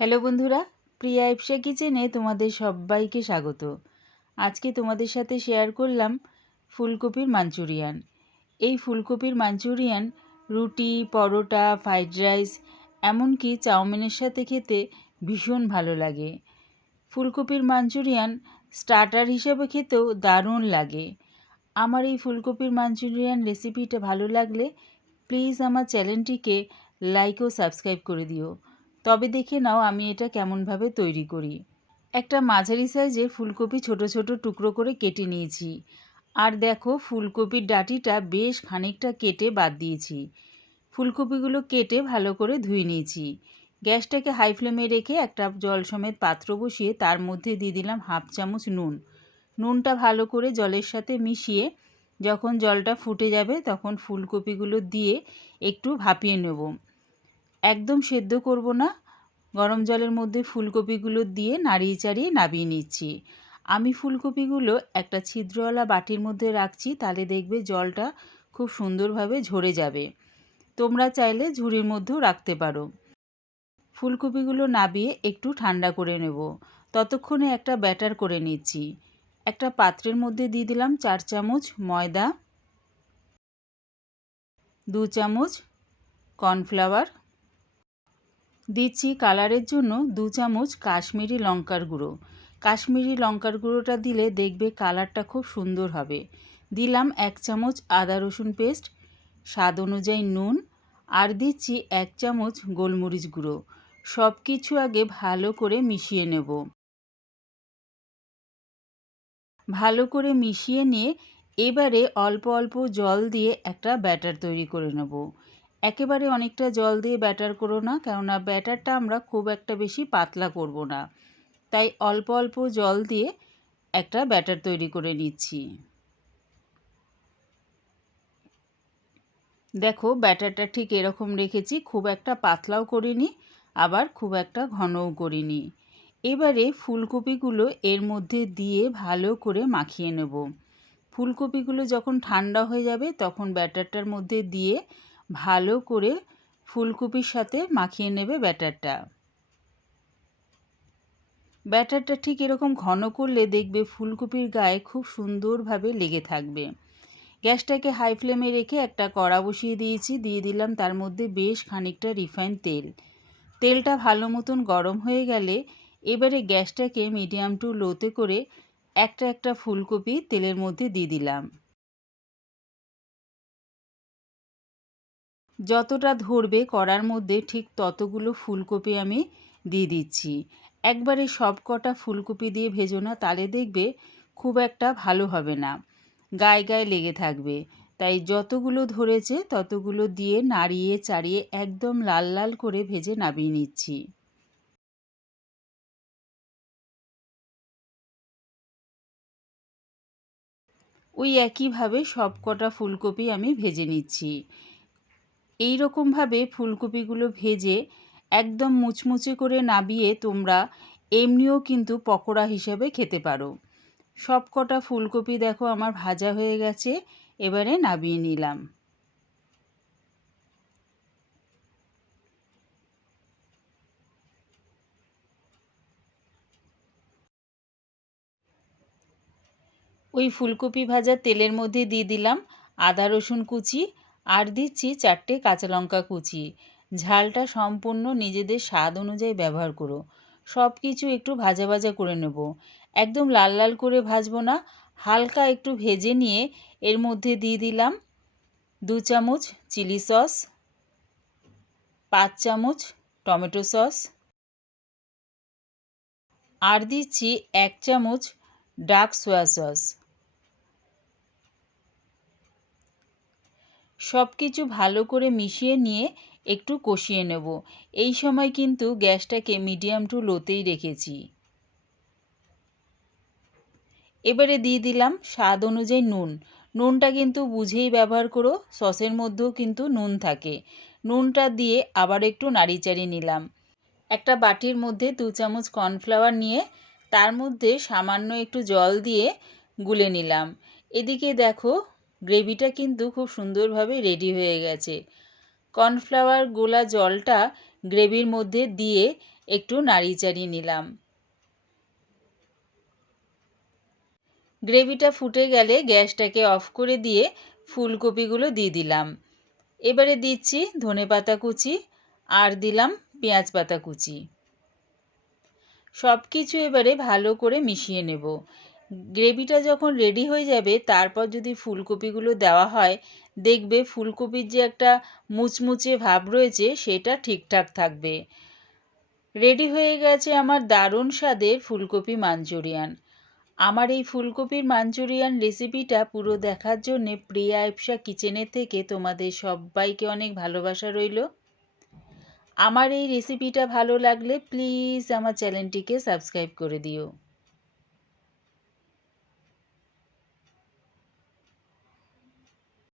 Hello বন্ধুরা, প্রিয়া ইপসা কিচেনে তোমাদের সবাইকে স্বাগত। আজকে তোমাদের সাথে শেয়ার করলাম ফুলকপির মাঞ্চুরিয়ান। এই ফুলকপির মাঞ্চুরিয়ান রুটি, পরোটা, ফ্রাইড রাইস, এমনকি চাউমিনের সাথে খেতে ভীষণ ভালো লাগে। ফুলকপির মাঞ্চুরিয়ান স্টার্টার হিসেবে খেতেও দারুণ লাগে। আমার এই ফুলকপির মাঞ্চুরিয়ান রেসিপিটা ভালো লাগলে প্লিজ আমার চ্যানেলটিকে লাইক ও সাবস্ক্রাইব করে দিও। তবে দেখে নাও আমি এটা কেমনভাবে তৈরি করি। একটা মাঝারি সাইজের ফুলকপি ছোট ছোট টুকরো করে কেটে নিয়েছি। আর দেখো ফুলকপির ডাঁটিটা বেশ খানিকটা কেটে বাদ দিয়েছি। ফুলকপিগুলো কেটে ভালো করে ধুয়ে নিয়েছি। গ্যাসটাকে হাই ফ্লেমে রেখে একটা জল সমেত পাত্র বসিয়ে তার মধ্যে দিয়ে দিলাম হাফ চামচ নুন। নুনটা ভালো করে জলের সাথে মিশিয়ে যখন জলটা ফুটে যাবে তখন ফুলকপিগুলো দিয়ে একটু ভাপিয়ে নেব। একদম সেদ্ধ করব না, গরম জলের মধ্যে ফুলকপিগুলো দিয়ে নাড়িয়ে চাড়িয়ে নামিয়ে নিচ্ছি। আমি ফুলকপিগুলো একটা ছিদ্রওয়ালা বাটির মধ্যে রাখছি, তাহলে দেখবে জলটা খুব সুন্দরভাবে ঝরে যাবে। তোমরা চাইলে ঝুড়ির মধ্যেও রাখতে পারো। ফুলকপিগুলো নামিয়ে একটু ঠান্ডা করে নেব। ততক্ষণে একটা ব্যাটার করে নিচ্ছি। একটা পাত্রের মধ্যে দিয়ে দিলাম 4 চামচ ময়দা, 2 চামচ কর্নফ্লাওয়ার, দিচ্ছি কালারের জন্য 2 চামচ কাশ্মীরি লঙ্কার গুঁড়ো। কাশ্মীরি লঙ্কার গুঁড়োটা দিলে দেখবে কালারটা খুব সুন্দর হবে। দিলাম 1 চামচ আদা রসুন পেস্ট, স্বাদ অনুযায়ী নুন, আর দিচ্ছি 1 চামচ গোলমরিচ গুঁড়ো। সব কিছু আগে ভালো করে মিশিয়ে নেব। ভালো করে মিশিয়ে নিয়ে এবারে অল্প অল্প জল দিয়ে একটা ব্যাটার তৈরি করে নেব। একেবারে অনেকটা জল দিয়ে ব্যাটার করো না, কেননা ব্যাটারটা আমরা খুব একটা বেশি পাতলা করব না। তাই অল্প অল্প জল দিয়ে একটা ব্যাটার তৈরি করে নিচ্ছি। দেখো ব্যাটারটা ঠিক এরকম রেখেছি, খুব একটা পাতলাও করিনি আবার খুব একটা ঘনও করিনি। এবারে ফুলকপিগুলো এর মধ্যে দিয়ে ভালো করে মাখিয়ে নেব। ফুলকপিগুলো যখন ঠান্ডা হয়ে যাবে তখন ব্যাটারটার মধ্যে দিয়ে ভালো করে ফুলকপির সাথে মাখিয়ে নেবে ব্যাটারটা। ব্যাটারটা ঠিক এরকম ঘন করলে দেখবে ফুলকপির গায়ে খুব সুন্দরভাবে লেগে থাকবে। গ্যাসটাকে হাই ফ্লেমে রেখে একটা কড়া বসিয়ে দিয়েছি, দিয়ে দিলাম তার মধ্যে বেশ খানিকটা রিফাইন তেল। তেলটা ভালো মতন গরম হয়ে গেলে এবারে গ্যাসটাকে মিডিয়াম টু লোতে করে একটা একটা ফুলকপি তেলের মধ্যে দিয়ে দিলাম। যতটা ধরবে কড়ার মধ্যে ঠিক ততগুলো ফুলকপি আমি দিয়ে দিচ্ছি। একবারে সব কটা ফুলকপি দিয়ে ভেজো না, তাহলে দেখবে খুব একটা ভালো হবে না, গায়ে গায়ে লেগে থাকবে। তাই যতগুলো ধরেছে ততগুলো দিয়ে নাড়িয়ে চাড়িয়ে একদম লাল লাল করে ভেজে নামিয়ে নিচ্ছি। ওই একইভাবে সব কটা ফুলকপি আমি ভেজে নিচ্ছি। এই রকমভাবে ফুলকপিগুলো ভেজে একদম মুচমুচে করে নামিয়ে তোমরা এমনিও কিন্তু পকোড়া হিসেবে খেতে পারো। সব কটা ফুলকপি দেখো আমার ভাজা হয়ে গেছে, এবারে নামিয়ে নিলাম। ওই ফুলকপি ভাজা তেলের মধ্যে দিয়ে দিলাম আদা রসুন কুচি, আর দিচ্ছি 4টে কাঁচা লঙ্কা কুচি। ঝালটা সম্পূর্ণ নিজেদের স্বাদ অনুযায়ী ব্যবহার করো। সব কিছু একটু ভাজা ভাজা করে নেব, একদম লাল লাল করে ভাজবো না, হালকা একটু ভেজে নিয়ে এর মধ্যে দিয়ে দিলাম 2 চামচ চিলি সস, 5 চামচ টমেটো সস, আর দিচ্ছি 1 চামচ ডার্ক সোয়া সস। সব কিছু ভালো করে মিশিয়ে নিয়ে একটু কষিয়ে নেব। এই সময় কিন্তু গ্যাসটাকে মিডিয়াম টু লোতেই রেখেছি। এবারে দিয়ে দিলাম স্বাদ অনুযায়ী নুন। নুনটা কিন্তু বুঝেই ব্যবহার করো, সসের মধ্যেও কিন্তু নুন থাকে। নুনটা দিয়ে আবার একটু নাড়িচাড়িয়ে নিলাম। একটা বাটির মধ্যে 2 চামচ কর্নফ্লাওয়ার নিয়ে তার মধ্যে সামান্য একটু জল দিয়ে গুলে নিলাম। এদিকে দেখো গ্রেভিটা কিন্তু খুব সুন্দরভাবে রেডি হয়ে গেছে। কর্নফ্লাওয়ার গোলা জলটা গ্রেভির মধ্যে দিয়ে একটু নাড়িয়ে চাড়িয়ে নিলাম। গ্রেভিটা ফুটে গেলে গ্যাসটাকে অফ করে দিয়ে ফুলকপিগুলো দিয়ে দিলাম। এবারে দিচ্ছি ধনেপাতা কুচি আর দিলাম পেঁয়াজ পাতা কুচি। সব কিছু এবারে ভালো করে মিশিয়ে নেব। গ্রেভিটা যখন রেডি হয়ে যাবে তারপর যদি ফুলকপিগুলো দেওয়া হয়, দেখবে ফুলকপির যে একটা মুচমুচে ভাব রয়েছে সেটা ঠিকঠাক থাকবে। রেডি হয়ে গেছে আমার দারুণ স্বাদের ফুলকপি মাঞ্চুরিয়ান। আমার এই ফুলকপির মাঞ্চুরিয়ান রেসিপিটা পুরো দেখার জন্যে প্রিয়া ইপসা কিচেনের থেকে তোমাদের সবাইকে অনেক ভালোবাসা রইল। আমার এই রেসিপিটা ভালো লাগলে প্লিজ আমার চ্যানেলটিকে সাবস্ক্রাইব করে দিও।